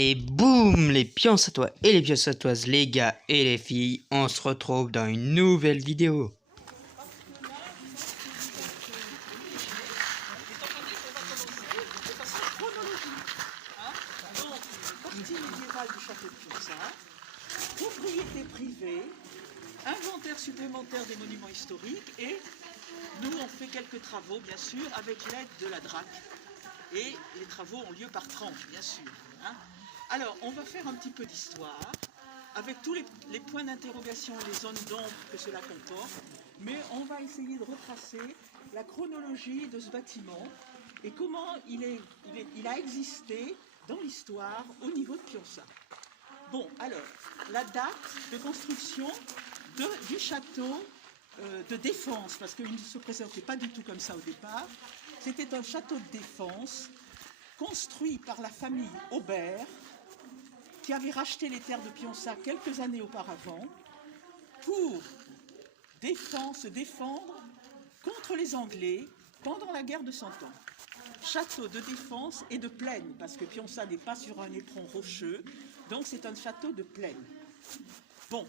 Et boum, les pioncatois et les pioncatoises, les gars et les filles, on se retrouve dans une nouvelle vidéo. Partie médiévale du château de Pionçat, propriété privée, inventaire supplémentaire des monuments historiques et nous on fait quelques travaux bien sûr avec l'aide de la DRAC et les travaux ont lieu par tranche bien sûr. Alors on va faire un petit peu d'histoire avec tous les points d'interrogation et les zones d'ombre que cela comporte, mais on va essayer de retracer la chronologie de ce bâtiment et comment il a existé dans l'histoire au niveau de Pionçat. Bon, alors, la date de construction du château de défense, parce qu'il ne se présentait pas du tout comme ça au départ, c'était un château de défense construit par la famille Aubert, qui avait racheté les terres de Pionçat quelques années auparavant, pour se défendre contre les Anglais pendant la guerre de 100 ans. Château de défense et de plaine, parce que Pionçat n'est pas sur un éperon rocheux, donc c'est un château de plaine. Bon,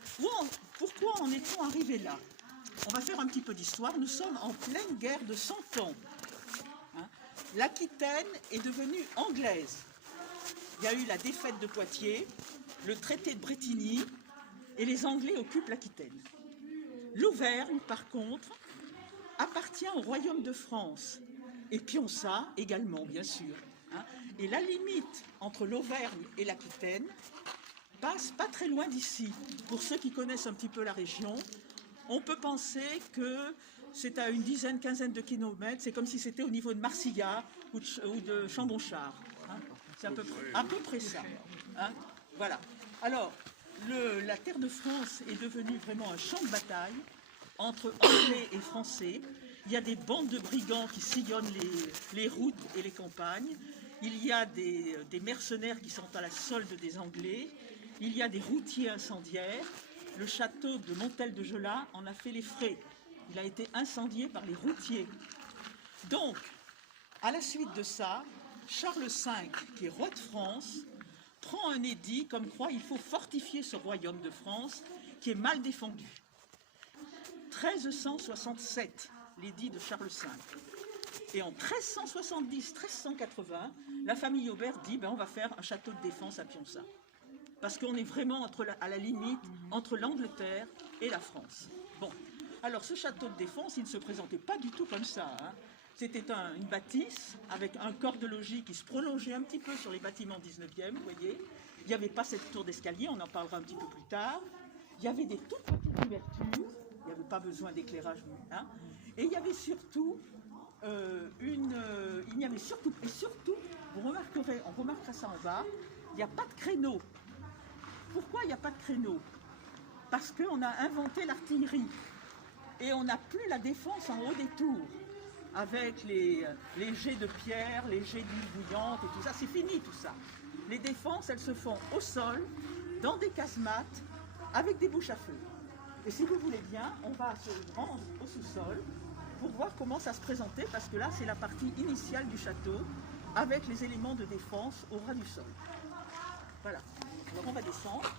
pourquoi en est-on arrivé là? On va faire un petit peu d'histoire. Nous sommes en pleine guerre de 100 ans. L'Aquitaine est devenue anglaise. Il y a eu la défaite de Poitiers, le traité de Bretigny, et les Anglais occupent l'Aquitaine. L'Auvergne, par contre, appartient au Royaume de France, et Pionçat également, bien sûr. Et la limite entre l'Auvergne et l'Aquitaine passe pas très loin d'ici. Pour ceux qui connaissent un petit peu la région, on peut penser que c'est à une dizaine, quinzaine de kilomètres. C'est comme si c'était au niveau de Marcillat ou de Chambonchard. C'est à peu près ça. Voilà. Alors, la terre de France est devenue vraiment un champ de bataille entre Anglais et Français. Il y a des bandes de brigands qui sillonnent les routes et les campagnes. Il y a des mercenaires qui sont à la solde des Anglais. Il y a des routiers incendiaires. Le château de Montel-de-Jolat en a fait les frais. Il a été incendié par les routiers. Donc, à la suite de ça, Charles V, qui est roi de France, prend un édit comme quoi il faut fortifier ce royaume de France qui est mal défendu. 1367, l'édit de Charles V. Et en 1370-1380, la famille Aubert dit on va faire un château de défense à Pionçat. Parce qu'on est vraiment à la limite entre l'Angleterre et la France. Bon, alors ce château de défense, il ne se présentait pas du tout comme ça. C'était une bâtisse avec un corps de logis qui se prolongeait un petit peu sur les bâtiments 19e, vous voyez. Il n'y avait pas cette tour d'escalier, on en parlera un petit peu plus tard. Il y avait des toutes petites ouvertures, il n'y avait pas besoin d'éclairage. Et il y avait surtout vous remarquerez, on remarquera ça en bas, il n'y a pas de créneau. Pourquoi il n'y a pas de créneau? Parce qu'on a inventé l'artillerie et on n'a plus la défense en haut des tours avec les jets de pierre, les jets d'huile bouillante et tout ça. C'est fini tout ça. Les défenses, elles se font au sol, dans des casemates, avec des bouches à feu. Et si vous voulez bien, on va se rendre au sous-sol pour voir comment ça se présentait, parce que là, c'est la partie initiale du château avec les éléments de défense au ras du sol. Voilà. Alors on va descendre.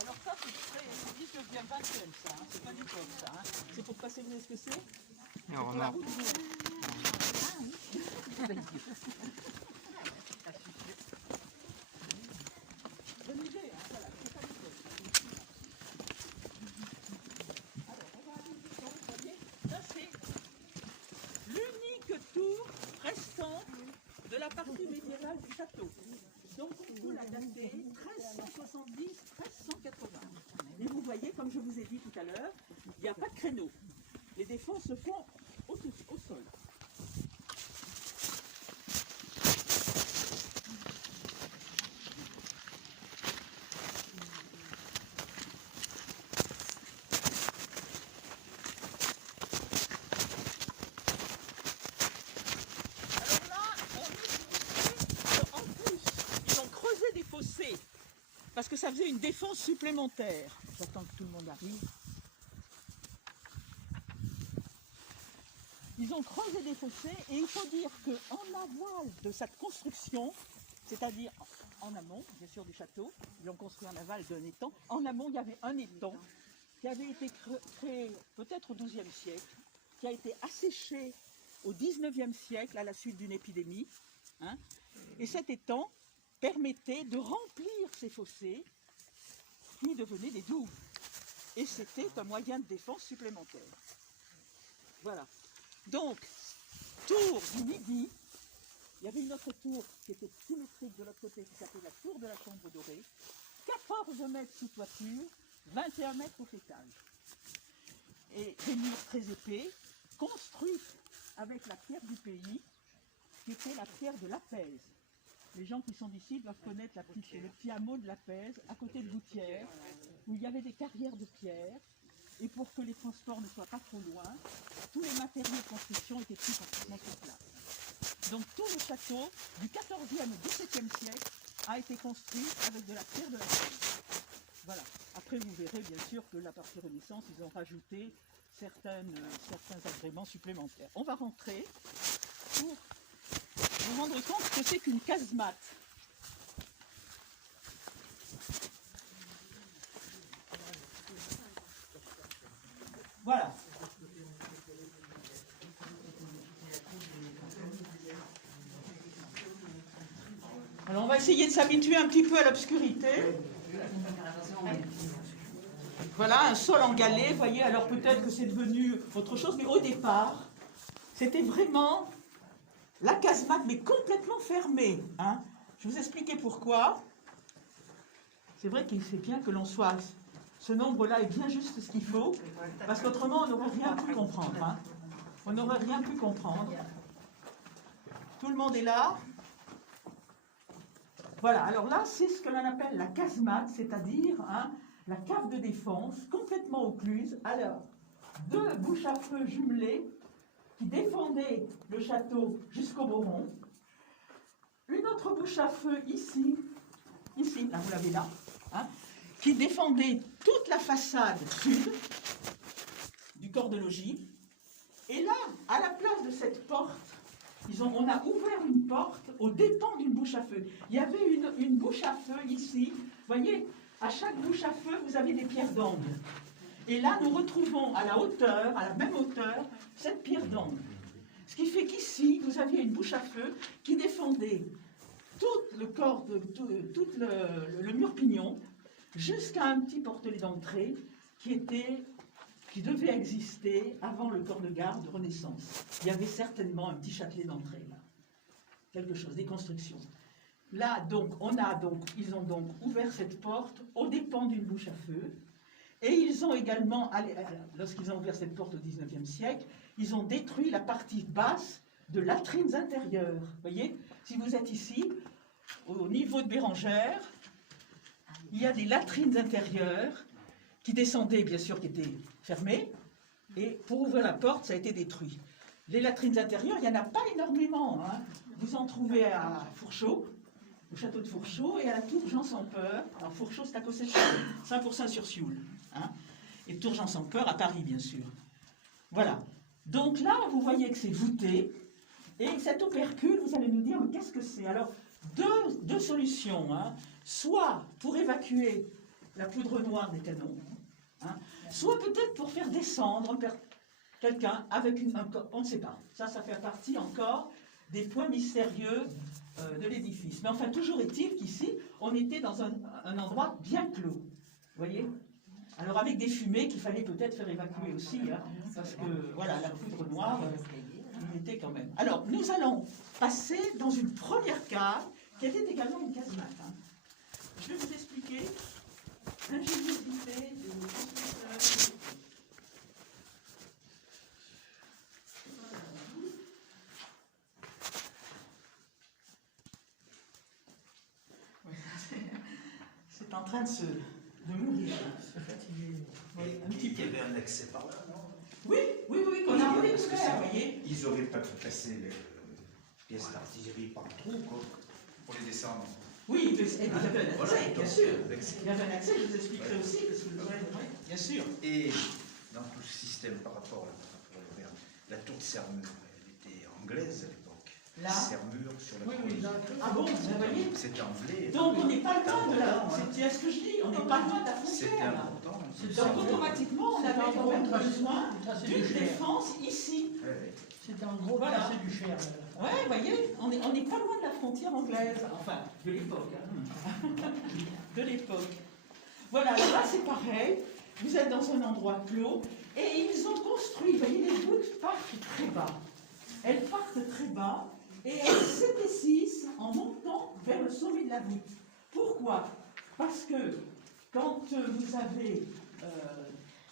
Alors ça, c'est 19e, 20e, ça. C'est pas du tout ça. C'est pour passer, vous savez ce que c'est? C'est pour la route du bonne idée, voilà, c'est pas du tout. Alors, on va aller jusqu'en haut, vous voyez, là c'est l'unique tour restante de la partie médiévale du château. Donc on peut la dater 1370-1380. Et vous voyez, comme je vous ai dit tout à l'heure, il n'y a pas de créneau. Les défenses se font au sol. ça faisait une défense supplémentaire. J'attends que tout le monde arrive. Ils ont creusé des fossés et il faut dire qu'en aval de cette construction, c'est-à-dire en amont, bien sûr, du château, ils ont construit en aval d'un étang. En amont, il y avait un étang qui avait été créé peut-être au XIIe siècle, qui a été asséché au XIXe siècle à la suite d'une épidémie. Hein, et cet étang permettait de remplir ces fossés qui devenaient des douves. Et c'était un moyen de défense supplémentaire. Voilà. Donc, tour du Midi, il y avait une autre tour qui était symétrique de l'autre côté, qui s'appelait la tour de la Chambre dorée, 14 mètres sous toiture, 21 mètres au étage. Et des murs très épais, construits avec la pierre du pays, qui était la pierre de Lapèze. Les gens qui sont d'ici doivent connaître le petit hameau de Lapèze, à côté de Gouttières, où il y avait des carrières de pierre. Et pour que les transports ne soient pas trop loin, tous les matériaux de construction étaient pris pratiquement sur place. Donc tout le château, du XIVe au XVIIe siècle, a été construit avec de la pierre de la Lapèze. Voilà. Après, vous verrez bien sûr que la partie Renaissance, ils ont rajouté certains agréments supplémentaires. On va rentrer pour vous rendre compte que c'est qu'une casemate. Voilà. Alors on va essayer de s'habituer un petit peu à l'obscurité. Voilà, un sol en galets, vous voyez, alors peut-être que c'est devenu autre chose, mais au départ, c'était vraiment la casemate, mais complètement fermée. Hein. Je vais vous expliquer pourquoi. C'est vrai qu'il c'est bien que l'on soit... Ce nombre-là est bien juste ce qu'il faut, parce qu'autrement, on n'aurait rien pu comprendre. Hein. On n'aurait rien pu comprendre. Tout le monde est là. Voilà, alors là, c'est ce que l'on appelle la casemate, c'est-à-dire hein, la cave de défense, complètement occluse. Alors, 2 bouches à feu jumelées qui défendaient le château jusqu'au Boron. Une autre bouche à feu ici, là, vous l'avez là, hein, qui défendait toute la façade sud du corps de logis. Et là, à la place de cette porte, on a ouvert une porte aux dépens d'une bouche à feu. Il y avait une bouche à feu ici. Vous voyez, à chaque bouche à feu, vous avez des pierres d'angle. Et là, nous retrouvons à la hauteur, à la même hauteur, cette pierre d'angle. Ce qui fait qu'ici, vous aviez une bouche à feu qui défendait tout le corps, tout le mur pignon, jusqu'à un petit portelet d'entrée qui devait exister avant le corps de garde de Renaissance. Il y avait certainement un petit châtelet d'entrée, là. Quelque chose, des constructions. Là, donc, ils ont donc ouvert cette porte aux dépens d'une bouche à feu. Et ils ont également, lorsqu'ils ont ouvert cette porte au XIXe siècle, ils ont détruit la partie basse de latrines intérieures. Vous voyez, si vous êtes ici, au niveau de Bérengère, il y a des latrines intérieures qui descendaient, bien sûr, qui étaient fermées, et pour ouvrir la porte, ça a été détruit. Les latrines intérieures, il n'y en a pas énormément. Hein. Vous en trouvez à Fourchaux, au château de Fourchaux, et à la tour Jean-sans-Peur. Alors Fourchaux, c'est à côté de Saint-Pourçain-sur-Sioule. Hein. Et tour Jean-sans-Peur à Paris, bien sûr. Voilà. Donc là, vous voyez que c'est voûté, et cet opercule, vous allez nous dire, mais qu'est-ce que c'est? Alors, deux solutions. Hein. Soit pour évacuer la poudre noire des canons, hein, soit peut-être pour faire descendre quelqu'un avec on ne sait pas. Ça fait partie encore des points mystérieux de l'édifice. Mais enfin, toujours est-il qu'ici, on était dans un endroit bien clos. Vous voyez? Alors avec des fumées qu'il fallait peut-être faire évacuer aussi, hein, parce que voilà, la poudre noire, il était quand même. Alors, nous allons passer dans une première cave, qui était également une casemate. Hein. Je vais vous expliquer l'ingéniosité de nos constructeurs. C'est en train de mourir, se fatiguer. Oui, un petit peu. Il y avait un accès par là, non? Oui, qu'on a découvert, vous voyez. Ils n'auraient pas pu placer les pièces d'artillerie par le trou, quoi. Pour les descendre. Oui, mais il y avait un Voilà, accès, bien donc, sûr. l'accès. Il y avait un accès, je vous expliquerai aussi, parce que bien sûr. Et dans tout ce système par rapport à la tour de Sermure, elle était anglaise à l'époque. Là. Sermure sur la Oui, croix. oui. Ah bon, vous voyez. C'était anglais. Donc on n'est pas loin de la. important, hein. C'est ce que je dis, on n'est pas loin de la C'était frontière. là. important. Donc automatiquement, on avait quand même besoin d'une défense ici. Ouais, ouais. C'était en gros Voilà. tracé du Cher. Ouais, vous voyez, on n'est pas loin de la frontière anglaise. Enfin, de l'époque. Hein. De l'époque. Voilà, alors là c'est pareil. Vous êtes dans un endroit clos et ils ont construit, vous voyez, les voûtes partent très bas. Elles partent très bas et elles s'épaississent en montant vers le sommet de la voûte. Pourquoi? Parce que quand vous avez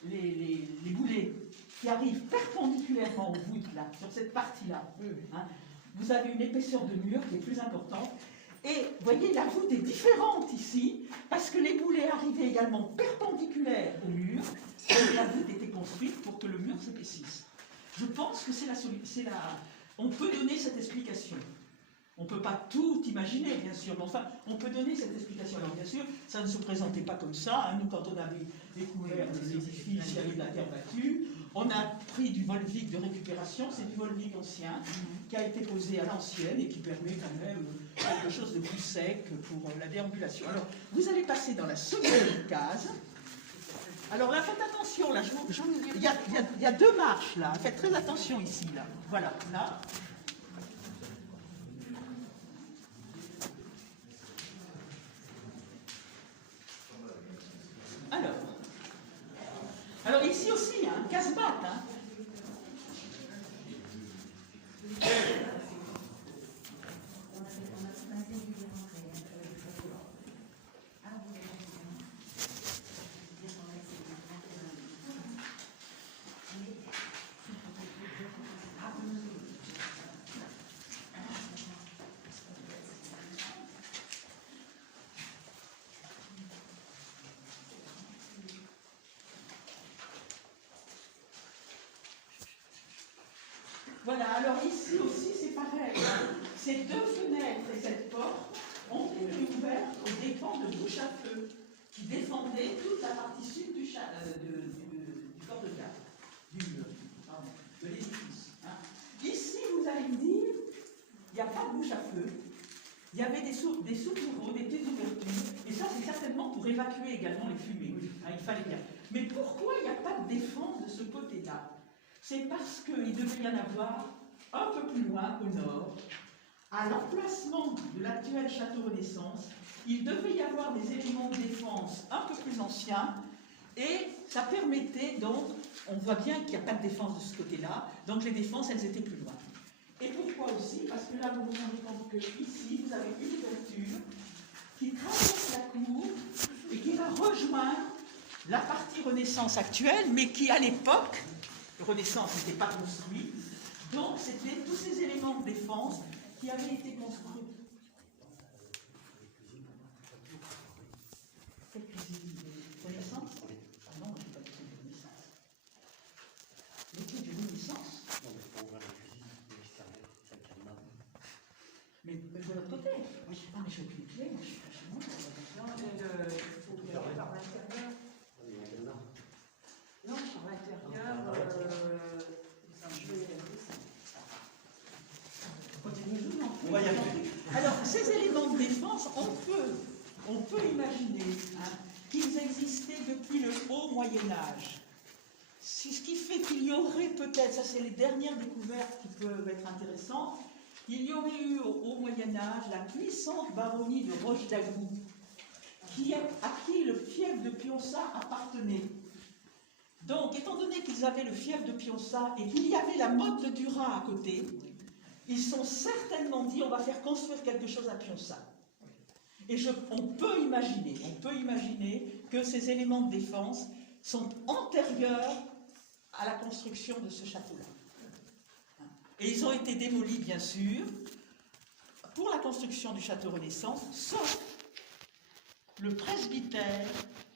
les boulets qui arrivent perpendiculairement aux voûtes, là, sur cette partie-là, hein, vous avez une épaisseur de mur qui est plus importante. Et vous voyez, la voûte est différente ici, parce que les boulets arrivaient également perpendiculaires au mur, et la voûte était construite pour que le mur s'épaississe. Je pense que on peut donner cette explication. On ne peut pas tout imaginer, bien sûr, mais enfin, on peut donner cette explication. Alors, bien sûr, ça ne se présentait pas comme ça. Hein. Nous, quand on avait découvert les édifices, il y avait de la terre battue. On a pris du volvic de récupération, c'est du volvic ancien, qui a été posé à l'ancienne et qui permet quand même quelque chose de plus sec pour la déambulation. Alors, vous allez passer dans la seconde case. Alors là, faites attention, là, il y a deux marches, là. Faites très attention ici, là. Voilà, là. Alors ici aussi, hein, casse-batte. Hein. Voilà, alors ici aussi c'est pareil. Hein. Ces deux fenêtres et cette porte ont été ouvertes aux dépens de bouches à feu qui défendaient toute la partie sud du corps de garde, de l'édifice. Hein. Ici, vous allez me dire, il n'y a pas de bouche à feu, il y avait des sous-bourreaux, des petites ouvertures, et ça c'est certainement pour évacuer également les fumées. Hein, il fallait bien. Mais pourquoi il n'y a pas de défense de ce côté-là? C'est parce qu'il devait y en avoir un peu plus loin, au nord, à l'emplacement de l'actuel château Renaissance, il devait y avoir des éléments de défense un peu plus anciens, et ça permettait donc, on voit bien qu'il n'y a pas de défense de ce côté-là, donc les défenses, elles étaient plus loin. Et pourquoi aussi? Parce que là, vous vous rendez compte que ici, vous avez une ouverture qui traverse la cour et qui va rejoindre la partie Renaissance actuelle, mais qui, à l'époque, Renaissance n'était pas construit, donc c'était tous ces éléments de défense qui avaient été construits. Quelle cuisine de Renaissance? Ah non, je n'ai pas de cuisine de Renaissance. L'étude de Renaissance? Non, mais pour ouvrir la cuisine, il y a l'extérieur, c'est le cadenas. Mais de l'autre côté? Oui. Ah, mais j'ai aucune clé, moi je suis pas chez moi. Il faut ouvrir par l'intérieur. Il y a un cadenas. Non, par l'intérieur, je vais... On va y arriver. Alors, ces éléments de défense, on peut imaginer hein, qu'ils existaient depuis le haut Moyen-Âge. Ce qui fait qu'il y aurait peut-être, ça c'est les dernières découvertes qui peuvent être intéressantes, il y aurait eu au haut Moyen-Âge la puissante baronnie de Roche-d'Agou, à qui le fief de Pionçat appartenait. Donc, étant donné qu'ils avaient le fief de Pionçat et qu'il y avait la motte de Duras à côté, ils sont certainement dit on va faire construire quelque chose à Pionçat. Et on peut imaginer que ces éléments de défense sont antérieurs à la construction de ce château-là. Et ils ont été démolis, bien sûr, pour la construction du château Renaissance, sauf le presbytère,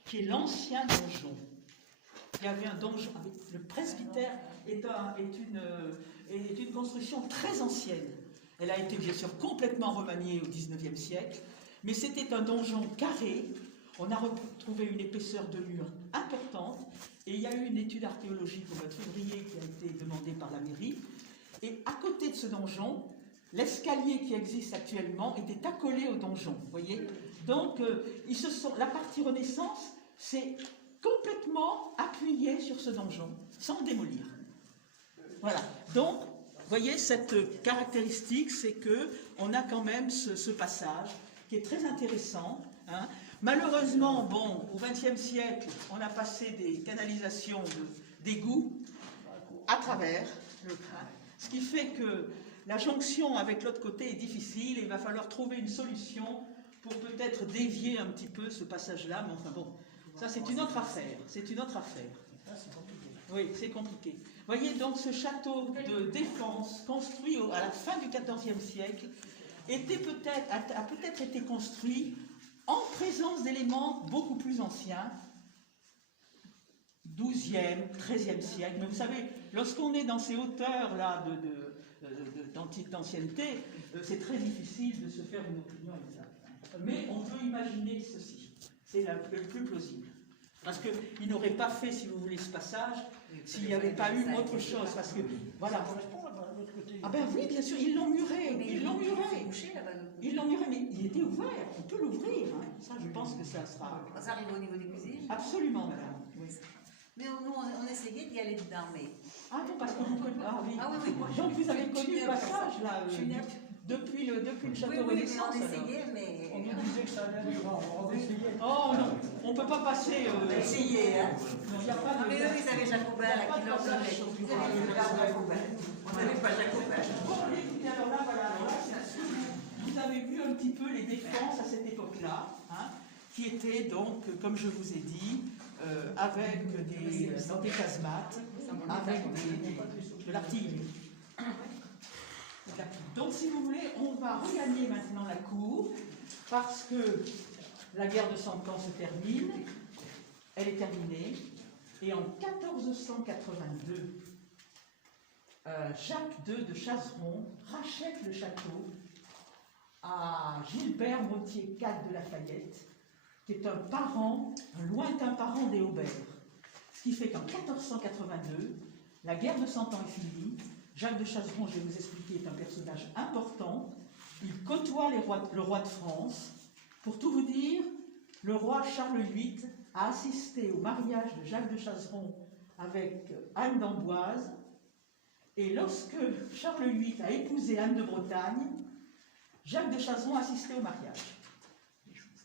qui est l'ancien donjon. Il y avait un donjon. Le presbytère est une construction très ancienne. Elle a été bien sûr complètement remaniée au XIXe siècle, Mais c'était un donjon carré. On a retrouvé une épaisseur de mur importante. Et il y a eu une étude archéologique au mois de février qui a été demandée par la mairie. Et à côté de ce donjon, l'escalier qui existe actuellement était accolé au donjon. Vous voyez? Donc, la partie Renaissance s'est complètement appuyée sur ce donjon, sans le démolir. Voilà. Donc, vous voyez, cette caractéristique, c'est qu'on a quand même ce passage qui est très intéressant. Hein. Malheureusement, bon, au XXe siècle, on a passé des canalisations d'égouts à travers le train, ce qui fait que la jonction avec l'autre côté est difficile et il va falloir trouver une solution pour peut-être dévier un petit peu ce passage-là, mais enfin bon, ça c'est une autre affaire, c'est une autre affaire. Oui, c'est compliqué. Vous voyez, donc ce château de défense, construit à la fin du XIVe siècle, a peut-être été construit en présence d'éléments beaucoup plus anciens, 12e, 13e siècle. Mais vous savez, lorsqu'on est dans ces hauteurs-là d'ancienneté, c'est très difficile de se faire une opinion exacte. Mais on peut imaginer ceci, c'est le plus plausible. Parce qu'ils n'auraient pas fait, si vous voulez, ce passage, s'il n'y avait pas eu autre chose. Parce que, voilà. Ah ben oui, bien sûr, ils l'ont muré. Ils l'ont muré. Ils l'ont muré, mais il était ouvert. On peut l'ouvrir. Hein. Ça, je pense que ça sera. Ça arrive au niveau des cuisines? Absolument, madame. Oui. Mais nous, on essayait d'y aller dedans, mais... Ah bon, parce que vous connaissez... Ah oui. Ah oui, oui. Donc vous avez connu le passage, là, depuis le château Renaissance. Oui, on essayait, mais... On nous disait que ça allait aller, on essayait. Oh non, on ne peut pas passer... On a essayé, hein. Non, il n'y a pas de... Ah, mais eux, ils avaient Jacobin, là, qui leur donnait. Ils avaient le regard Jacobin. On n'avait pas Jacobin. Bon, écoutez, alors là, voilà, vous avez vu un petit peu les défenses à cette époque-là, hein, qui étaient donc, comme je vous ai dit, avec dans des casemates, avec de l'artillerie. Donc, si vous voulez, on va regagner maintenant la cour, parce que la guerre de Cent Ans se termine, elle est terminée, et en 1482, Jacques II de Chazeron rachète le château à Gilbert Motier IV de Lafayette, qui est un lointain parent des Aubert. Ce qui fait qu'en 1482, la guerre de Cent Ans est finie. Jacques de Chazeron, je vais vous expliquer, est un personnage important. Il côtoie le roi de France. Pour tout vous dire, le roi Charles VIII a assisté au mariage de Jacques de Chazeron avec Anne d'Amboise. Et lorsque Charles VIII a épousé Anne de Bretagne, Jacques de Chazeron assistait au mariage.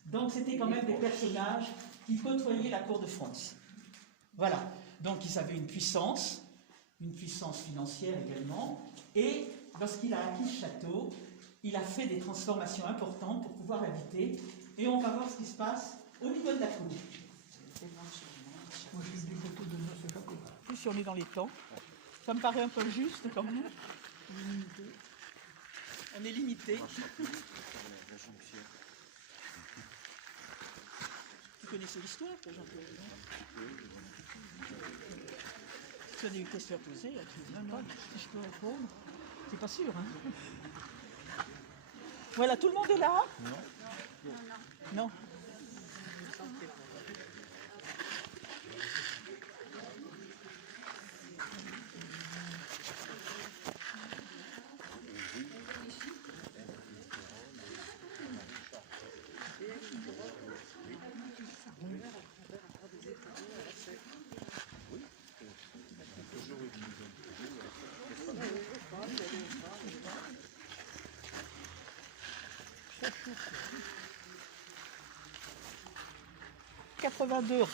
Donc c'était quand même des personnages qui côtoyaient la cour de France. Voilà. Donc ils avaient une puissance financière également. Et lorsqu'il a acquis ce château, il a fait des transformations importantes pour pouvoir l'habiter. Et on va voir ce qui se passe au niveau de la cour. Moi, j'ai des photos de ce château. Plus si on est dans les temps. Ça me paraît un peu juste quand même. On est limité. Vous connaissez l'histoire, Jean-Claude? Tu as des questions à poser? Non, si je peux répondre. C'est pas sûr, hein? Voilà, tout le monde est là? Non. Non.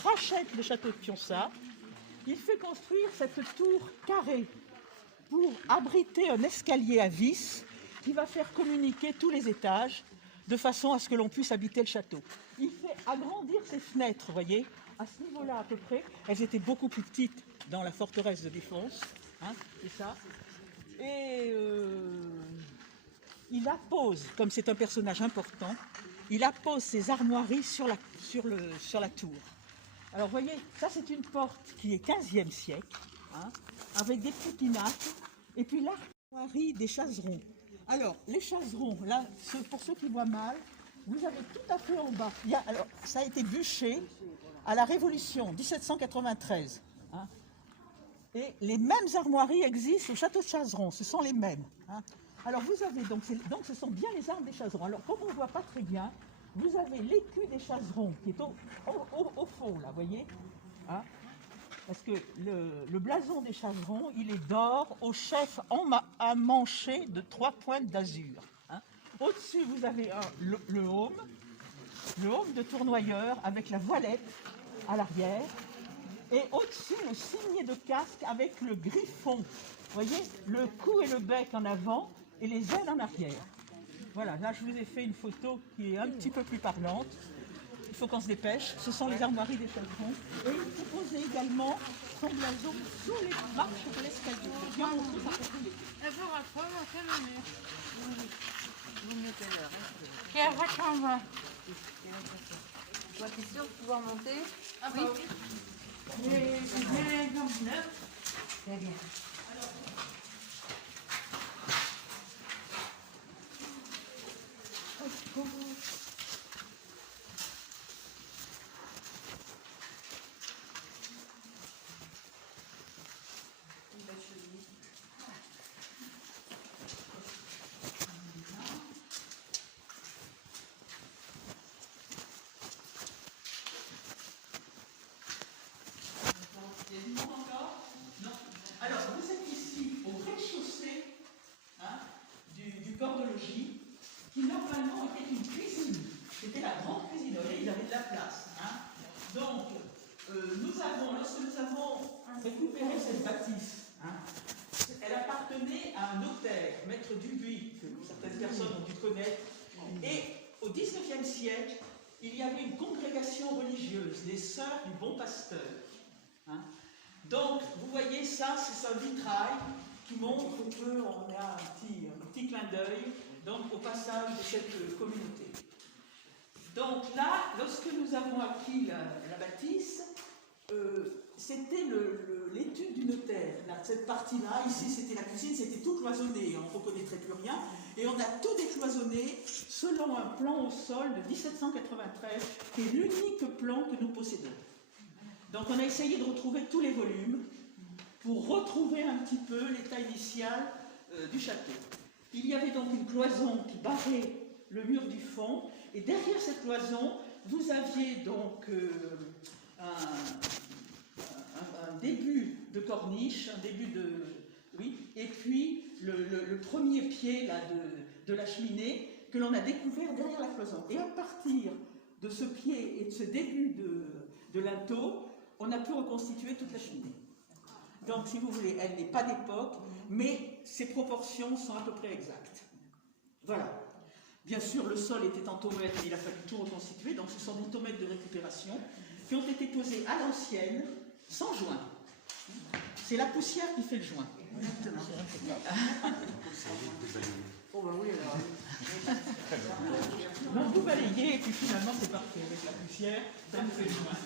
Rachète le château de Pionçat. Il fait construire cette tour carrée pour abriter un escalier à vis qui va faire communiquer tous les étages de façon à ce que l'on puisse habiter le château. Il fait agrandir ses fenêtres, vous voyez, à ce niveau-là à peu près. Elles étaient beaucoup plus petites dans la forteresse de défense, hein, c'est ça. Et il appose, comme c'est un personnage important, il appose ses armoiries sur la tour. Alors, vous voyez, ça c'est une porte qui est 15e siècle, hein, avec des petits pinacles, et puis l'armoirie des Chaserons. Alors, les Chaserons, là, pour ceux qui voient mal, vous avez tout à fait en bas, alors, ça a été bûché à la Révolution, 1793. Hein. Et les mêmes armoiries existent au château de Chazeron, ce sont les mêmes. Hein. Alors vous avez donc ce sont bien les armes des Chazeron. Alors comme on ne voit pas très bien, vous avez l'écu des Chazeron qui est au fond là, vous voyez, hein. Parce que le blason des Chazeron, il est d'or au chef emmanché de 3 pointes d'azur. Hein. Au-dessus, vous avez le haume de tournoyeur avec la voilette à l'arrière. Et au-dessus, le cimier de casque avec le griffon. Vous voyez, le cou et le bec en avant et les ailes en arrière. Voilà, là je vous ai fait une photo qui est un petit peu plus parlante. Il faut qu'on se dépêche. Ce sont les armoiries des Chazeron. Et il faut poser également son blason sous les marches de l'escalier. Je viens montrer ça pour vous. Et après, on va. Toi, t'es sûr de pouvoir monter? Ah oui. Très bien. Alors, vous êtes ici au rez-de-chaussée, hein, du corps de logis, qui normalement était une cuisine. C'était la grande cuisine. Vous voyez, il y avait de la place. Hein. Donc, lorsque nous avons récupéré cette bâtisse, hein, elle appartenait à un notaire, maître Dubuis, que certaines personnes ont dû connaître. Et au XIXe siècle, il y avait une congrégation religieuse, les Sœurs du Bon Pasteur. Hein. Donc, vous voyez, ça, c'est un vitrail qui montre qu'on a un petit clin d'œil au passage de cette communauté. Donc là, lorsque nous avons acquis la bâtisse, c'était l'étude du notaire. Là, cette partie-là, ici, c'était la cuisine, c'était tout cloisonné, on ne reconnaîtrait plus rien. Et on a tout décloisonné selon un plan au sol de 1793, qui est l'unique plan que nous possédons. Donc on a essayé de retrouver tous les volumes pour retrouver un petit peu l'état initial du château. Il y avait donc une cloison qui barrait le mur du fond, et derrière cette cloison, vous aviez donc un début de corniche, un début de... Oui, et puis le premier pied là, de la cheminée que l'on a découvert derrière la cloison. Et à partir de ce pied et de ce début de linteau, on a pu reconstituer toute la cheminée. Donc, si vous voulez, elle n'est pas d'époque, mais ses proportions sont à peu près exactes. Voilà. Bien sûr, le sol était en tomètre, mais il a fallu tout reconstituer. Donc, ce sont des tomètres de récupération qui ont été posés à l'ancienne, sans joint. C'est la poussière qui fait le joint. Exactement. Oh, bah oui, alors. Donc, vous balayez, et puis finalement, c'est parfait. Avec la poussière, ça nous fait le joint.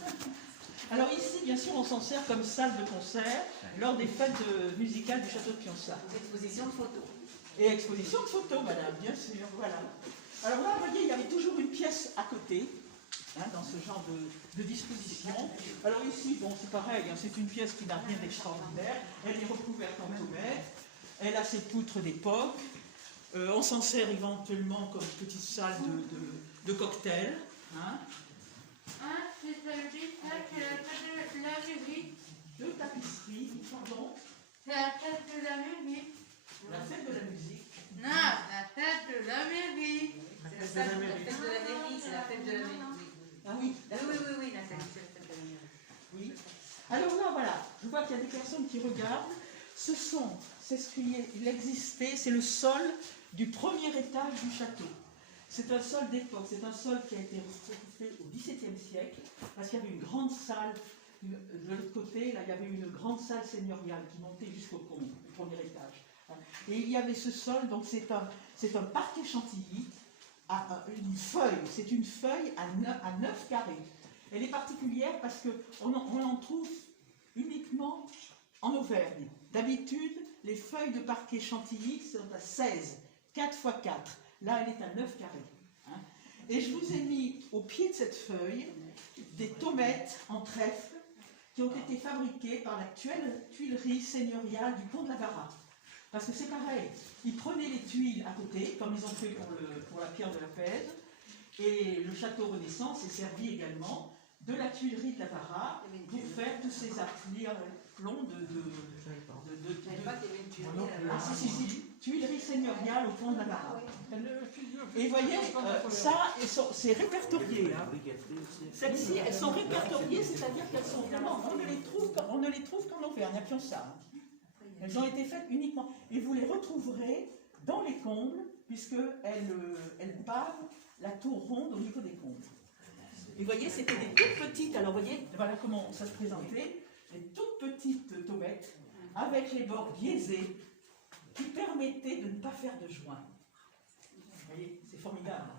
Alors ici, bien sûr, on s'en sert comme salle de concert lors des fêtes musicales du château de Pionsat. Exposition de photos. Et exposition de photos, madame, bien sûr, voilà. Alors là, vous voyez, il y avait toujours une pièce à côté, hein, dans ce genre de disposition. Alors ici, bon, c'est pareil, hein, c'est une pièce qui n'a rien d'extraordinaire. Elle est recouverte en tomètre. Elle a ses poutres d'époque. On s'en sert éventuellement comme petite salle de cocktail. Hein. C'est la fête de la musique. De tapisserie, pardon. C'est la fête de la musique. La fête de la musique. Non, la fête de la musique. C'est la fête de la mairie, c'est la fête de la mairie. Ah oui, Oui, la fête, c'est la fête de la mairie. oui. Alors là, voilà, je vois qu'il y a des personnes qui regardent. C'est ce qu'il existait, c'est le sol du premier étage du château. C'est un sol d'époque, c'est un sol qui a été refait au XVIIe siècle, parce qu'il y avait une grande salle, de l'autre côté, là, il y avait une grande salle seigneuriale qui montait jusqu'au premier étage. Et il y avait ce sol, donc c'est un parquet chantilly, une feuille, c'est une feuille à 9 carrés. Elle est particulière parce qu'on en trouve uniquement en Auvergne. D'habitude, les feuilles de parquet chantilly sont à 16, 4 x 4. Là, elle est à 9 carrés. Hein. Et je vous ai mis au pied de cette feuille des tomettes en trèfle qui ont été fabriquées par l'actuelle tuilerie seigneuriale du pont de la Vara. Parce que c'est pareil, ils prenaient les tuiles à côté, comme ils ont fait pour la pierre de la Pèse, et le château Renaissance est servi également de la tuilerie de la Vara pour faire tous ces arts-plombs tuilerie seigneuriale au pont de la Vara. Et vous voyez, ça, c'est répertorié. Hein. Celles-ci, elles sont répertoriées, c'est-à-dire qu'elles sont vraiment, on ne les trouve qu'en Auvergne, à Pionçard. Elles ont été faites uniquement. Et vous les retrouverez dans les combles, puisqu'elles pavent la tour ronde au niveau des combles. Et vous voyez, c'était des toutes petites, alors vous voyez, voilà comment ça se présentait, des toutes petites tomettes, avec les bords biaisés, qui permettaient de ne pas faire de joint. Vous voyez, c'est formidable.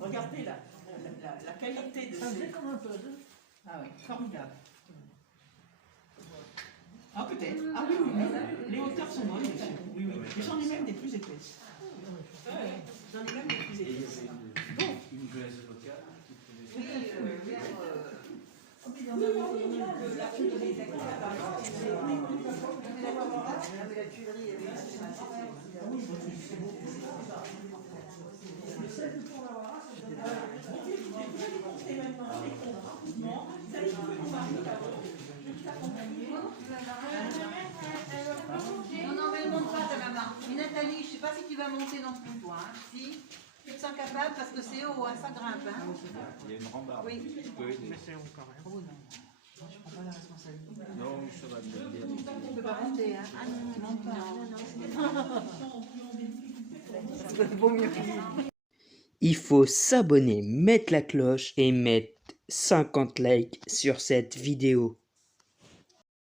Regardez la qualité de Ça ces... fait comme un puzzle. Ah oui, formidable. Ah peut-être. Ah oui, oui, les hauteurs sont bonnes, bien sûr. Oui, oui. Mais j'en ai même des plus épaisses. J'en ai même des plus épaisses. Bon. Une glaise locale qui pouvait La tuilerie, la tuilerie, non, mais elle monte pas ta maman. Mais Nathalie, je sais pas si tu vas monter non plus, toi. Hein. Si, tu te sens capable parce que c'est haut, hein, ça grimpe. Hein. Il y a une rambarde. Oui. Je peux aider. Oh non, je prends pas la responsabilité. Non, mais ça va bien. Tu peux pas monter, hein. Ah non, tu montes pas. Non, Vaut mieux. Il faut s'abonner, mettre la cloche et mettre 50 likes sur cette vidéo.